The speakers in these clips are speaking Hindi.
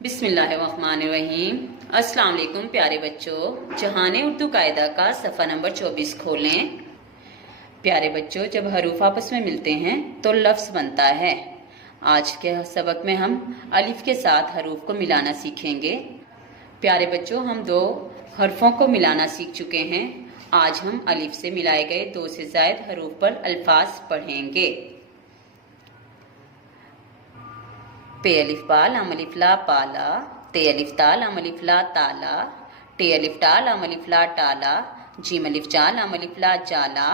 बिस्मिल्लाहिर्रहमानिर्रहीम। अस्सलाम वालेकुम प्यारे बच्चों, जहाने उर्दू कायदा का सफ़ा नंबर 24 खोलें। प्यारे बच्चों, जब हरूफ आपस में मिलते हैं तो लफ्ज़ बनता है। आज के सबक में हम अलिफ के साथ हरूफ को मिलाना सीखेंगे। प्यारे बच्चों, हम दो हरफों को मिलाना सीख चुके हैं। आज हम अलिफ से मिलाए गए दो से ज़ायद हरूफ पर अल्फाज पढ़ेंगे। पे अलिफ बा लाम अलिफ ला पाला, ते अलिफ ता लाम अलिफ ला ताला, टे अलिफ टा लाम अलिफ ला टाला, जीम अलिफ जा लाम अलिफ ला जाला,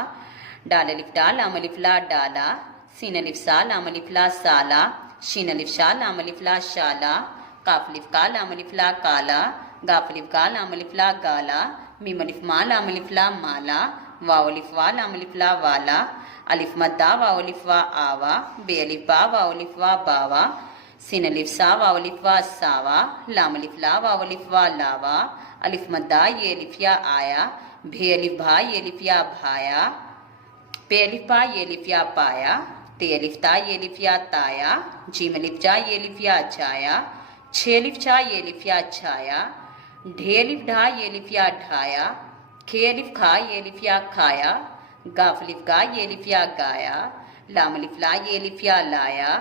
डाल अलिफ डा लाम अलिफ ला डाला, सीन अलिफ सा लाम अलिफ ला साला, शीन अलिफ शा लाम अलिफ ला शाला, काफ अलिफ का लाम अलिफ ला काला, गाफ अलिफ का लाम अलिफ ला गाला, मीम अलिफ मा लाम अलिफ ला माला, वाव अलिफ वा लाम अलिफ ला वाला, अलिफ मद्दा वाव अलिफ वा आवा, बे अलिफ बा वाव अलिफ वा बावा, सिन अलिफ सा वाव अलिफ वा सावा, लाम अलिफ ला वाव अलिफ वा लावा, अलिफ मद्दा ये अलिफ या आया, भे अलिफ भा ये अलिफ या भाया, पे अलिफ पा ये अलिफ या पाया, ते अलिफ ता ये अलिफ या ताया, जीम अलिफ जा ये अलिफ या जाया, छे अलिफ छा ये अलिफ या छाया, ढे अलिफ ढा ये अलिफ या ढाया, खे अलिफ खा ये अलिफ या खाया, गाफ अलिफ गा ये अलिफ या गाया, लाम अलिफ ला ये अलिफ या लाया,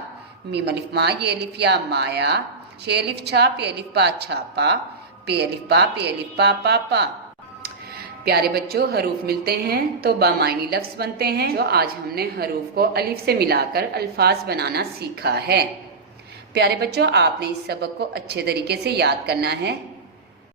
मीम अलिफ मा ये अलिफ या माया, छे अलिफ छा पे अलिफ पा छापा, पे अलिफ पा पापा। प्यारे बच्चों, हरूफ मिलते हैं तो बामायनी लफ्ज बनते हैं। जो आज हमने हरूफ को अलिफ से मिलाकर अल्फाज बनाना सीखा है। प्यारे बच्चों, आपने इस सबक को अच्छे तरीके से याद करना है।